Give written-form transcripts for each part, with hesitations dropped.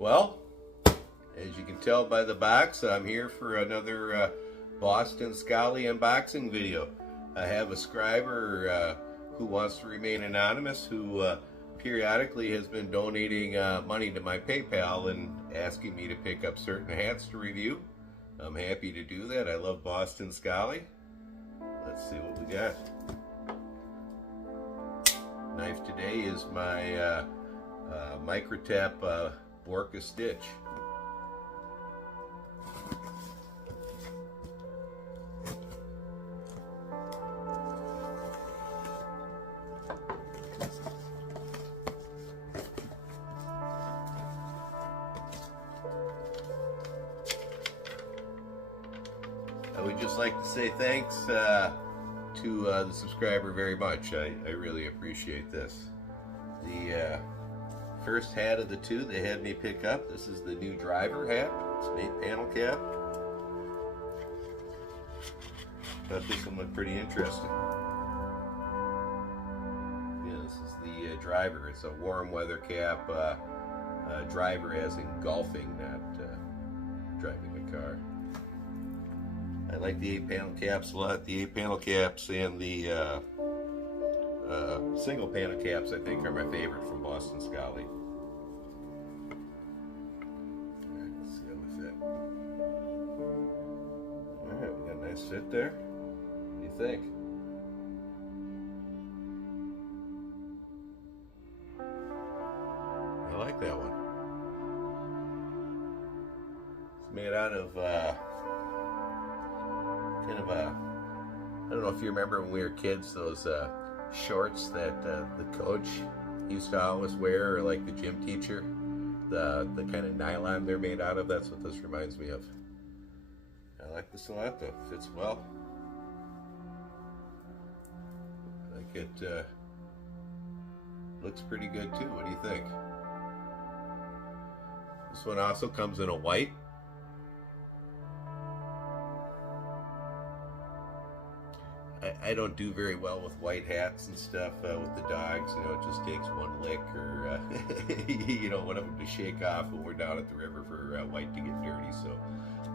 Well, as you can tell by the box, I'm here for another Boston Scally unboxing video. I have a subscriber who wants to remain anonymous, who periodically has been donating money to my PayPal and asking me to pick up certain hats to review. I'm happy to do that. I love Boston Scally. Let's see what we got. Knife today is my Microtap Borka Stitch. I would just like to say thanks to the subscriber very much. I really appreciate this. The first hat of the two they had me pick up, this is the new driver hat. It's an 8-panel cap. Thought this one looked pretty interesting. Yeah, this is the driver. It's a warm weather cap. Driver as in golfing, not driving a car. I like the 8-panel caps a lot. The 8-panel caps and the single panel caps, I think, are my favorite from Boston Scally. Alright, let's see how we fit. Alright, we got a nice fit there. What do you think? I like that one. It's made out of kind of a, I don't know if you remember when we were kids, those shorts that the coach used to always wear, or like the gym teacher, the kind of nylon they're made out of. That's what this reminds me of. I like this a lot though. Fits well. I think it looks pretty good too. What do you think? This one also comes in a white. I don't do very well with white hats and stuff with the dogs. You know, it just takes one lick or, you know, one of them to shake off when we're down at the river for white to get dirty. So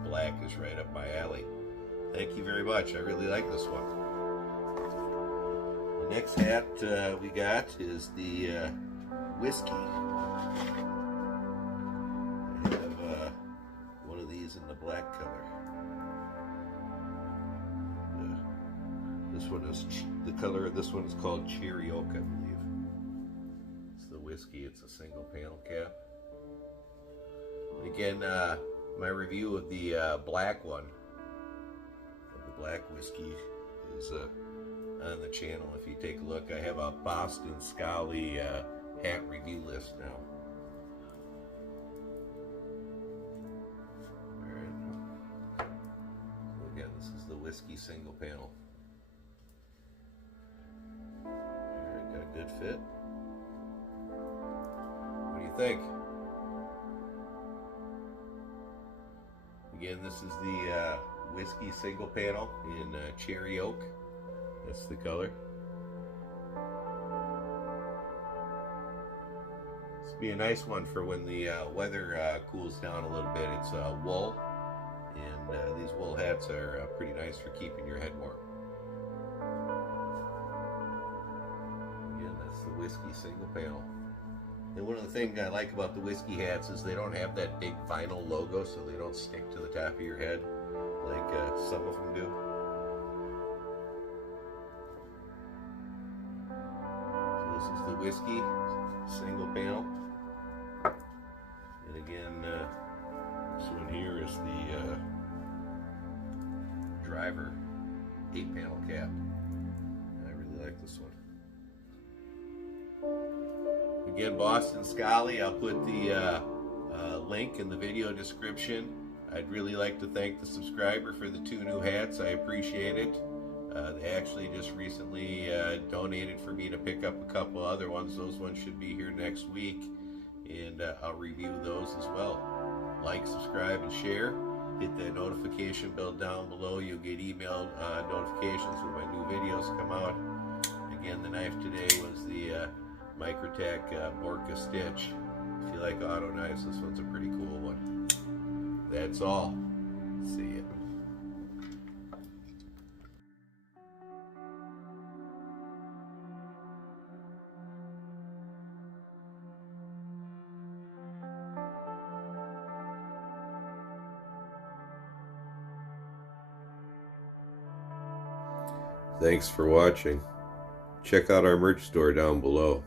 black is right up my alley. Thank you very much. I really like this one. The next hat we got is the whiskey. I have one of these in the black color. This one is, the color of this one is called Cherry Oak, I believe. It's the whiskey, it's a single panel cap. And again, my review of the black one, of the black whiskey, is on the channel. If you take a look, I have a Boston Scally hat review list now. Alright. So again, this is the whiskey single panel. Good fit. What do you think? Again, this is the whiskey single panel in Cherry Oak. That's the color. This will be a nice one for when the weather cools down a little bit. It's wool, and these wool hats are pretty nice for keeping your head warm. The whiskey single panel. And one of the things I like about the whiskey hats is they don't have that big vinyl logo, so they don't stick to the top of your head like some of them do. So this is the whiskey single panel. And again, this one here is the driver 8-panel cap. I really like this one. Again, Boston Scally, I'll put the link in the video description. I'd really like to thank the subscriber for the 2 new hats. I appreciate it. They actually just recently donated for me to pick up a couple other ones. Those ones should be here next week, and I'll review those as well. Like, subscribe, and share. Hit that notification bell down below. You'll get email notifications when my new videos come out. Again, the knife today was the Microtech Borka stitch. If you like auto knives, this one's a pretty cool one. That's all. See ya. Thanks for watching. Check out our merch store down below.